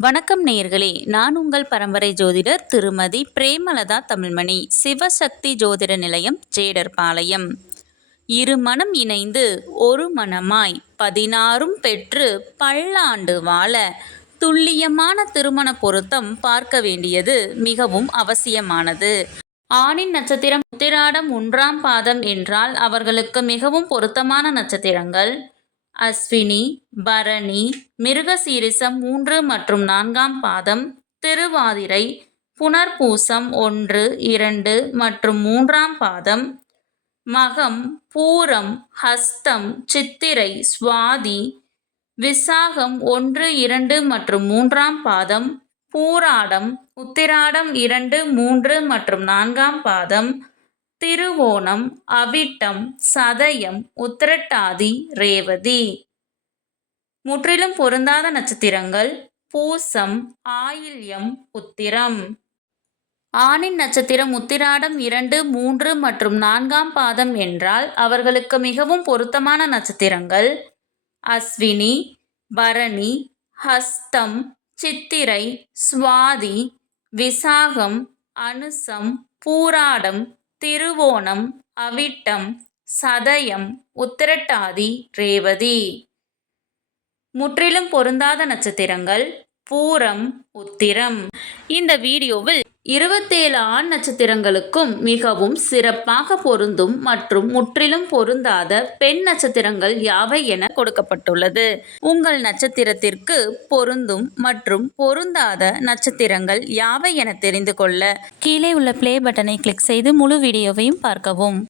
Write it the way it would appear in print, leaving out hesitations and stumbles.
வணக்கம் நேயர்களே, நான் உங்கள் பரம்பரை ஜோதிடர் திருமதி பிரேமலதா தமிழ்மணி, சிவசக்தி ஜோதிட நிலையம், ஜேடர்பாளையம். இரு மனம் இணைந்து ஒரு மனமாய் 16ம் பெற்று பல்லாண்டு வாழ துல்லியமான திருமண பொருத்தம் பார்க்க வேண்டியது மிகவும் அவசியமானது. ஆணின் நட்சத்திரம் உத்திராடம் 1ஆம் பாதம் என்றால் அவர்களுக்கு மிகவும் பொருத்தமான நட்சத்திரங்கள் அஸ்வினி, பரணி, மிருகசீரிசம் 3 மற்றும் 4ஆம் பாதம், திருவாதிரை, புனர்பூசம் 1, 2 மற்றும் 3ஆம் பாதம், மகம், பூரம், ஹஸ்தம், சித்திரை, சுவாதி, விசாகம் 1, 2 மற்றும் 3ஆம் பாதம், பூராடம், உத்திராடம் 2, 3 மற்றும் 4ஆம் பாதம், திருவோணம், அவிட்டம், சதயம், உத்திரட்டாதி, ரேவதி. முற்றிலும் பொருந்தாத நட்சத்திரங்கள் பூசம், ஆயில்யம், உத்திரம். ஆணின் நட்சத்திரம் உத்திராடம் 2, 3 மற்றும் 4ஆம் பாதம் என்றால் அவர்களுக்கு மிகவும் பொருத்தமான நட்சத்திரங்கள் அஸ்வினி, பரணி, ஹஸ்தம், சித்திரை, சுவாதி, விசாகம், அனுசம், பூராடம், திருவோணம், அவிட்டம், சதயம், உத்திரட்டாதி, ரேவதி. முற்றிலும் பொருந்தாத நட்சத்திரங்கள் பூரம், உத்திரம். இந்த வீடியோவில் 27 ஆண் நட்சத்திரங்களுக்கும் மிகவும் சிறப்பாக பொருந்தும் மற்றும் முற்றிலும் பொருந்தாத பெண் நட்சத்திரங்கள் யாவை என கொடுக்கப்பட்டுள்ளது. உங்கள் நட்சத்திரத்திற்கு பொருந்தும் மற்றும் பொருந்தாத நட்சத்திரங்கள் யாவை என தெரிந்து கொள்ள கீழே உள்ள ப்ளே பட்டனை கிளிக் செய்து முழு வீடியோவையும் பார்க்கவும்.